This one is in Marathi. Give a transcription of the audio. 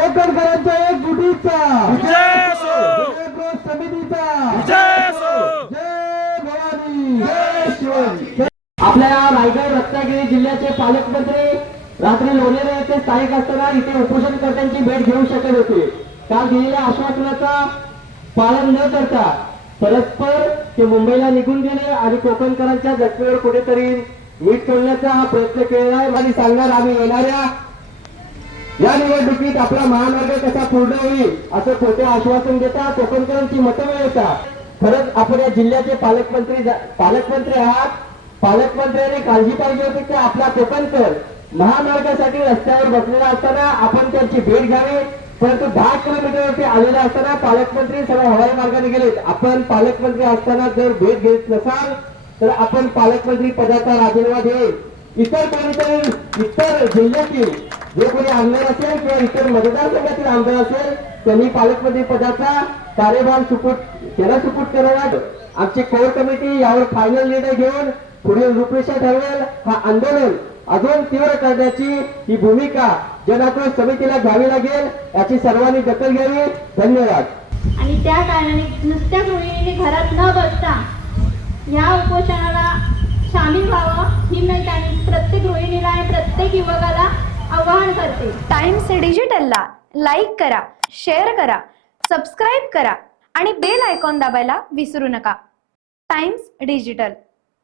कोकणकरांच्या एकजुटीचा जय असो, समितीचा जय असो, जय भवानी जय शिव। आपल्या रायगड रत्नागिरी जिल्ह्याचे पालकमंत्री रात्री लोणेरे येथे स्थायिक असताना इथे उपोषणकर्त्यांची भेट घेऊ शकत होते। काल दिलेल्या आश्वासनाचा पालन न करता परस्पर ते मुंबईला निघून गेले आणि कोकणकरांच्या जखमेवर कुठेतरी मीठ सोडण्याचा हा प्रयत्न केला आहे। आणि सांगणार आम्ही येणाऱ्या या निवडणुकीत आपला महामार्ग कसा पूर्ण होईल असं खोटे आश्वासन देता कोकणकरांची मतं मिळवता। खरंच आपण या जिल्ह्याचे पालकमंत्री आहात। पालकमंत्र्यांनी काळजी पाहिजे होती की आपला कोकणकर महामार्गासाठी रस्त्यावर बसलेला असताना आपण त्यांची भेट घ्यावी, परंतु 10 किलोमीटरवरती आलेला असताना पालकमंत्री सर्व हवाई मार्गाने गेलेत। आपण पालकमंत्री असताना जर भेट घेत नसाल तर आपण पालकमंत्री पदाचा राजीनामा देईल। इतर कोणीतरी इतर जिल्ह्यातील जे कोणी आमदार असेल किंवा इतर मतदारसंघातील आमदार असेल त्यांनी पालकमंत्री पदाचा कार्यभार सुपूर्द करावा। आमची कोर कमिटी यावर फायनल निर्णय घेऊन पुढील रूपरेषा ठरवेल। हा आंदोलन अजून तीव्र करण्याची ही भूमिका जनाक्रोश समितीला घ्यावी लागेल, याची सर्वांनी दखल घ्यावी। धन्यवाद। आणि त्या कारणाने नुसत्या गृहिणींनी घरात न बसता या उपोषणाला सामील व्हावं ही मी प्रत्येक गृहिणीला आणि प्रत्येक युवकाला आवाहन करते। टाइम्स डिजिटलला लाईक करा, शेअर करा, सबस्क्राईब करा आणि बेल आयकॉन दाबायला विसरू नका। Times digital.